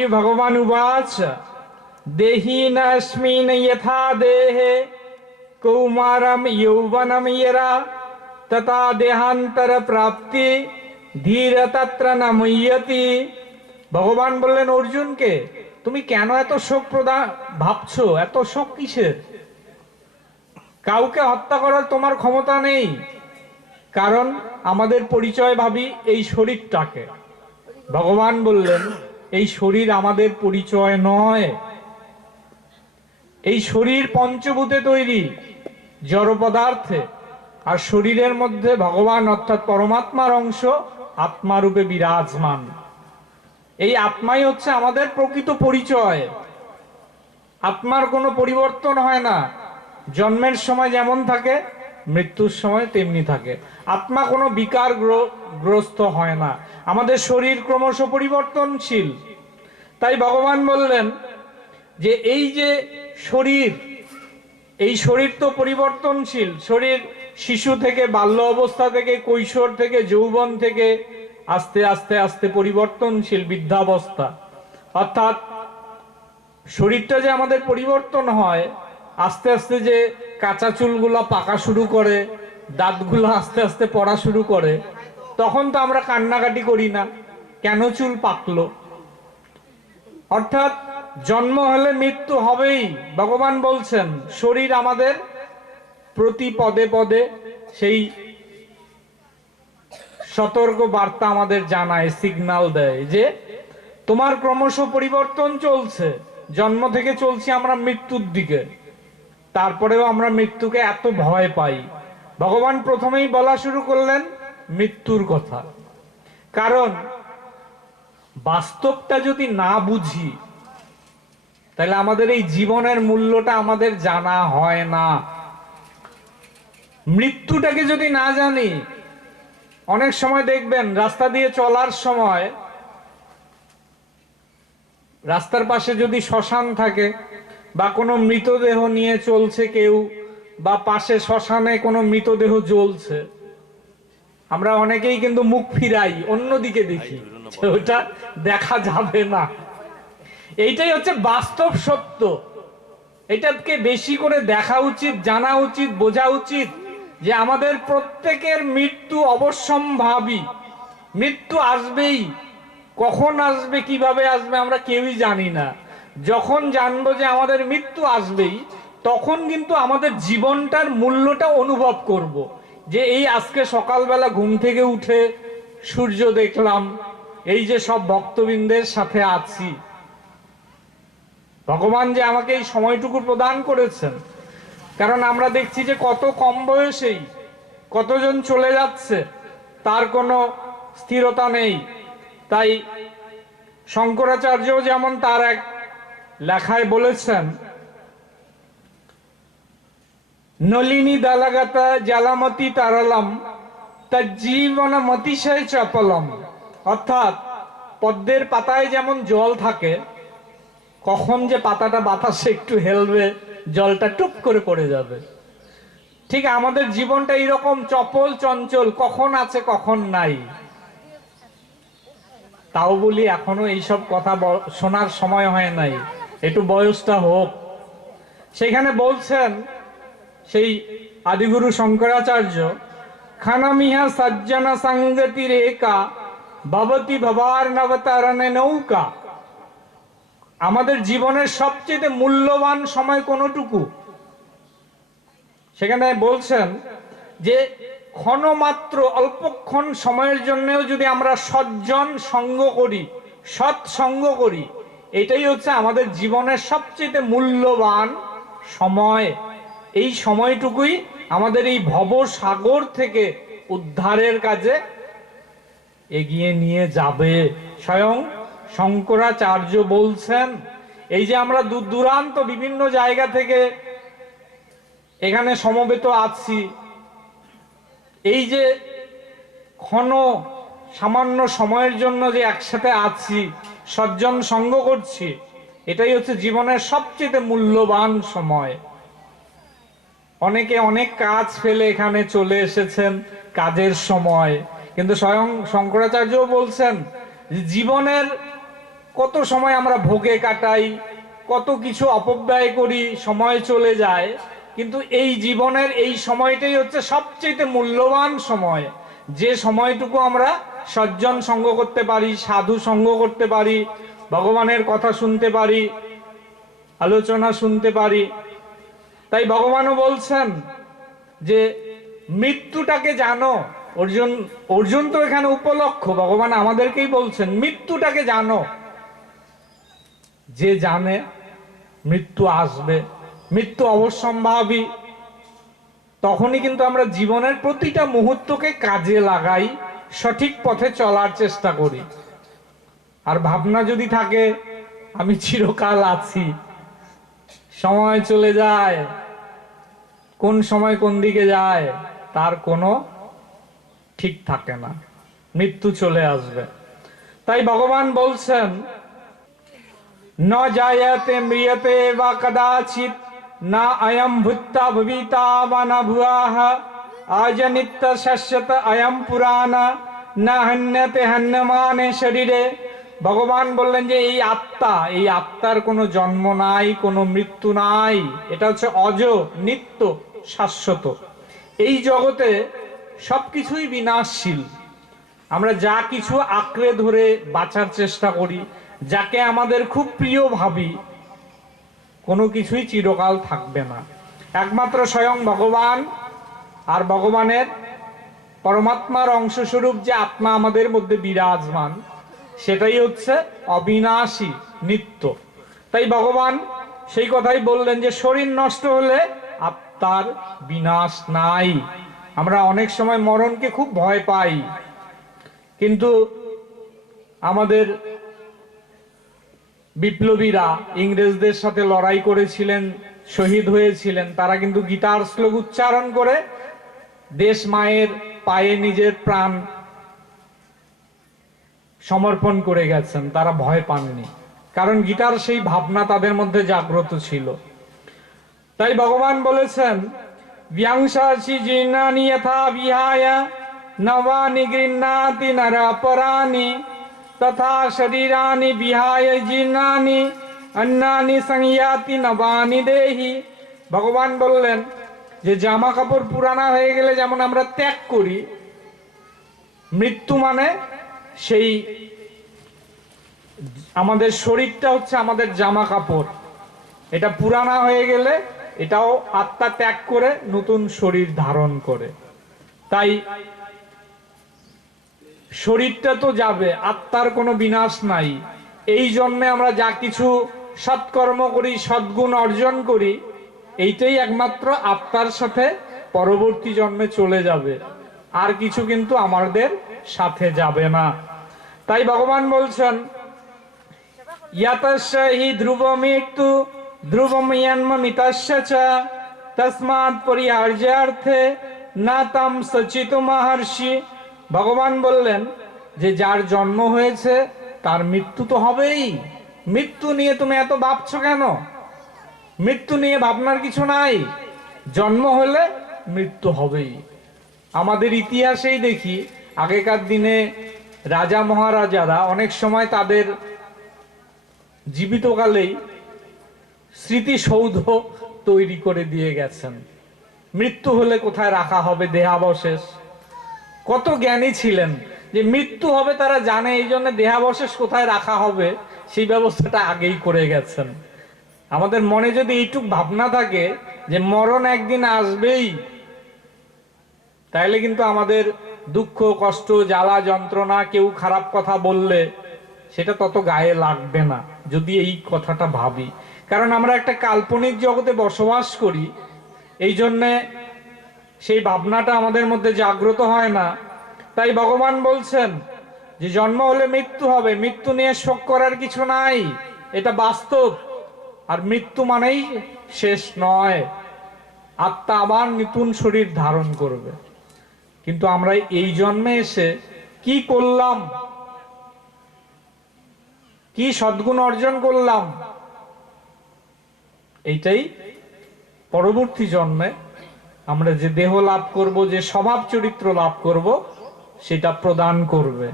भगवान उवाच देहीनस्मिन् यथा देहे कौमारम यौवनम यरा तथा देहांतर प्राप्ति ধীর তত্র না মুহ্যতি ভগবান বললেন অর্জুনকে তুমি কেন এত শোক প্রদান ভাবছো এত শোক কিসের কাউকে হত্যা করার তোমার ক্ষমতা নেই কারণ আমাদের পরিচয় ভাবি এই শরীরটাকে ভগবান বললেন এই শরীর আমাদের পরিচয় নয়। এই শরীর পঞ্চভূতে তৈরি জড় পদার্থে আর শরীরের মধ্যে ভগবান অর্থাৎ পরমাত্মার অংশ আত্মারূপে বিরাজমান। এই আত্মাই হচ্ছে আমাদের প্রকৃত পরিচয়। আত্মার কোনো পরিবর্তন হয় না। জন্মের সময় যেমন থাকে, মৃত্যুর সময় তেমনি থাকে। আত্মা কোনো বিকার গ্রস্ত হয় না। আমাদের শরীর ক্রমশ পরিবর্তনশীল। তাই ভগবান বললেন যে, এই যে শরীর, এই শরীর তো পরিবর্তনশীল। শরীর শিশু থেকে, বাল্য অবস্থা থেকে, কৈশোর থেকে, যৌবন থেকে আস্তে আস্তে আস্তে পরিবর্তনশীল বৃদ্ধাবস্থা। অর্থাৎ শরীরটা যে আমাদের পরিবর্তন হয়, আস্তে আস্তে যে কাঁচা চুলগুলো পাকা শুরু করে দাঁতগুলো আস্তে আস্তে পড়া শুরু করে। তখন তো আমরা কান্নাকাটি করি না। কেন চুল পাকলো? অর্থাৎ জন্ম হলে মৃত্যু হবেই। ভগবান বলছেন, শরীর আমাদের প্রতি পদে পদে সেই সতর্ক বার্তা আমাদের জানায় সিগন্যাল দেয় যে তোমার ক্রমশ পরিবর্তন চলছে। জন্ম থেকে চলছি আমরা মৃত্যুর দিকে। তারপরেও আমরা মৃত্যুকে এত ভয় পাই। ভগবান প্রথমেই বলা শুরু করলেন মৃত্যুর কথা। কারণ বাস্তবটা যদি না বুঝি, তাহলে আমাদের এই জীবনের মূল্যটা আমাদের জানা হয় না। মৃত্যুটাকে যদি না জানি, অনেক সময় দেখবেন রাস্তা দিয়ে চলার সময় রাস্তার পাশে যদি শ্মশান থাকে বা কোনো মৃতদেহ নিয়ে চলছে কেউ বা পাশে শ্মশানে কোনো মৃতদেহ জ্বলছে। আমরা অনেকেই কিন্তু মুখ ফিরাই, অন্যদিকে দেখি। ওটা দেখা যাবে না। এইটাই হচ্ছে বাস্তব সত্য। এটাকে বেশি করে দেখা উচিত, জানা উচিত, বোঝা উচিত যে আমাদের প্রত্যেকের মৃত্যু অবশ্যম্ভাবী। মৃত্যু আসবেই। কখন আসবে, কীভাবে আসবে, আমরা কেউই জানি না। যখন জানব যে আমাদের মৃত্যু আসবেই তখন কিন্তু আমাদের জীবনটার মূল্যটা অনুভব করব। যে এই আজকে সকালবেলা ঘুম থেকে উঠে সূর্য দেখলাম, এই যে সব ভক্তবৃন্দের সাথে আছি ভগবান যে আমাকে এই সময়টুকু প্রদান করেছেন, কারণ আমরা দেখছি যে কত কম বয়সেই কতজন চলে যাচ্ছে, তার কোনো স্থিরতা নেই তাই শঙ্করাচার্য যেমন তার এক লেখায় বলেছেন নলিনী দালাগত জালামতি তারালম জীবন মতিশয় চপলম। অর্থাৎ পদ্মের পাতায় যেমন জল থাকে, কখন যে পাতাটা বাতাসে একটু হেলবে, জলটা টুপ করে পড়ে যাবে। ঠিক আমাদের জীবনটা এরকম চপল চঞ্চল, কখন আছে, কখন নাই। তাও বলি এখনও এইসব কথা শোনার সময় হয় নাই, একটু বয়সটা হোক। সেখানে বলছেন সেই আদিগুরু শঙ্করাচার্য, খানামিহা সজ্জনা সঙ্গতি রেখা, ভবতি ভবার নবতারণে নৌকা। আমাদের জীবনের সবচেয়ে মূল্যবান সময় কোনটুকু? সেখানে বলছেন যে, ক্ষণমাত্র, অল্পক্ষণ সময়ের জন্যও যদি আমরা সজ্জন সঙ্গ করি, সৎ সঙ্গ করি, এটাই হচ্ছে আমাদের জীবনের সবচেয়ে মূল্যবান সময়। এই সময়টুকুই আমাদের এই ভব সাগর থেকে উদ্ধারের কাজে এগিয়ে নিয়ে যাবে। স্বয়ং শঙ্করাচার্য বলছেন, এই যে আমরা দূর দূরান্ত বিভিন্ন জায়গা থেকে এখানে সমবেত আছি, এই যে ক্ষণ সামান্য সময়ের জন্য যে একসাথে আছি, সজ্জন সঙ্গ করছি, এটাই হচ্ছে জীবনের সবচেয়ে মূল্যবান সময়। অনেকে অনেক কাজ ফেলে এখানে চলে এসেছেন কাজের সময়। কিন্তু স্বয়ং শঙ্করাচার্য বলছেন জীবনের কত সময় আমরা ভোগে কাটাই, কত কিছু অপব্যয় করি, সময় চলে যায়। কিন্তু এই জীবনের এই সময়টাই হচ্ছে সবচেয়ে মূল্যবান সময়। যে সময়টুকু আমরা সজ্জন সঙ্গ করতে পারি, সাধু সঙ্গ করতে পারি, ভগবানের কথা শুনতে পারি, আলোচনা শুনতে পারি তাই ভগবানও বলছেন যে মৃত্যুটাকে জানো, অর্জুন অর্জুন তো এখানে উপলক্ষ, ভগবান আমাদেরকেই বলছেন, মৃত্যুটাকে জানো। যে জানে, মৃত্যু আসবে, মৃত্যু অবশ্যম্ভাবী। তখনই কিন্তু আমরা জীবনের প্রতিটা মুহূর্তকে কাজে লাগাই, সঠিক পথে চলার চেষ্টা করি। আর ভাবনা যদি থাকে, আমি চিরকাল আছি। সময় চলে যায়। কোন সময় কোন দিকে যায়, তার কোনো ঠিক থাকে না। মৃত্যু চলে আসবে। তাই ভগবান বলছেন, ন জায়তে মৃয়তে বা কদাচিৎ, না অয়ম ভূত্তা ভবিতা বা না ভুয়াহ আজ নিত্য শস্যত অয়ম পুরাণ, না হন্যতে হন্যমানে শরীরে। ভগবান বললেন যে, এই আত্মা, এই আত্মার কোনো জন্ম নাই, কোনো মৃত্যু নাই। এটা হচ্ছে অজ, নিত্য। শাশ্বত। এই জগতে সবকিছুই বিনাশশীল। আমরা যা কিছু আঁকড়ে ধরে বাঁচার চেষ্টা করি, যাকে আমাদের খুব প্রিয় ভাবি, কোনো কিছুই চিরকাল থাকবে না। একমাত্র স্বয়ং ভগবান আর ভগবানের পরমাত্মার অংশস্বরূপ যে আত্মা আমাদের মধ্যে বিরাজমান, সেটাই হচ্ছে অবিনাশী নিত্য। তাই ভগবান সেই কথাই বললেন যে শরীর নষ্ট হলে আত্মার বিনাশ নাই। আমরা অনেক সময় মরণকে খুব ভয় পাই। কিন্তু আমাদের বিপ্লবীরা ইংরেজদের সাথে লড়াই করেছিলেন, শহীদ হয়েছিলেন। তারা কিন্তু গীতার শ্লোক উচ্চারণ করে দেশ মায়ের পায়ে নিজের প্রাণ সমর্পণ করে গেছেন। তারা ভয় পাননি। কারণ গীতার সেই ভাবনা তাদের মধ্যে জাগ্রত ছিল। তাই ভগবান বলেছেন যথা বিহায় তথা অন্যানি ভগবান বললেন, যে জামা কাপড় পুরানা হয়ে গেলে যেমন আমরা ত্যাগ করি, মৃত্যু মানে সেই আমাদের শরীরটা হচ্ছে আমাদের জামা কাপড়। এটা পুরানা হয়ে গেলে এটাও আত্মা ত্যাগ করে নতুন শরীর ধারণ করে। তাই শরীরটা তো যাবে, আত্মার কোনো বিনাশ নাই। এই জন্মে আমরা যা কিছু সৎকর্ম করি, সদ্গুণ অর্জন করি, এইটাই একমাত্র আত্মার সাথে পরবর্তী জন্মে চলে যাবে। আর কিছু কিন্তু আমাদের সাথে যাবে না। তাই ভগবান বলছেন ইয়াতাশাহী ধ্রুব মৃত্যু ধ্রুবময়ন্মিতশ্চ চ। তসমাৎ পরিহার্যার্থে না তাম সচিত মহর্ষি। ভগবান বললেন, যে যার জন্ম হয়েছে, তার মৃত্যু তো হবেই। মৃত্যু নিয়ে তুমি এত ভাবছ কেন? মৃত্যু নিয়ে ভাবনার কিছু নাই। জন্ম হলে মৃত্যু হবেই। আমাদের ইতিহাসেই দেখি, আগেকার দিনে রাজা মহারাজারা অনেক সময় তাদের জীবিতকালেই স্মৃতিসৌধ তৈরি করে দিয়ে গেছেন। মৃত্যু হলে কোথায় রাখা হবে দেহাবশেষ? কত জ্ঞানী ছিলেন যে মৃত্যু হবে তারা জানে, এই জন্য দেহাবশেষ কোথায় রাখা হবে, সেই ব্যবস্থাটা আগেই করে গেছেন। আমাদের মনে যদি এইটুক ভাবনা থাকে যে মরণ একদিন আসবেই, তাইলে কিন্তু আমাদের দুঃখ, কষ্ট, জ্বালা, যন্ত্রণা, কেউ খারাপ কথা বললে সেটা তত গায়ে লাগবে না, যদি এই কথাটা ভাবি। কারণ আমরা একটা কাল্পনিক জগতে বসবাস করি, এই জন্যে সেই ভাবনাটা আমাদের মধ্যে জাগ্রত হয় না। তাই ভগবান বলছেন যে জন্ম হলে মৃত্যু হবে, মৃত্যু নিয়ে শোক করার কিছু নাই, এটা বাস্তব। আর মৃত্যু মানেই শেষ নয়, আত্মা আবার নতুন শরীর ধারণ করবে। কিন্তু আমরা এই জন্মে এসে কি করলাম? কি সদ্গুণ অর্জন করলাম? এইটাই পরবর্তী জন্মে আমরা যে দেহ লাভ করব, যে স্বভাব চরিত্র লাভ করব, সেটা প্রদান করবে।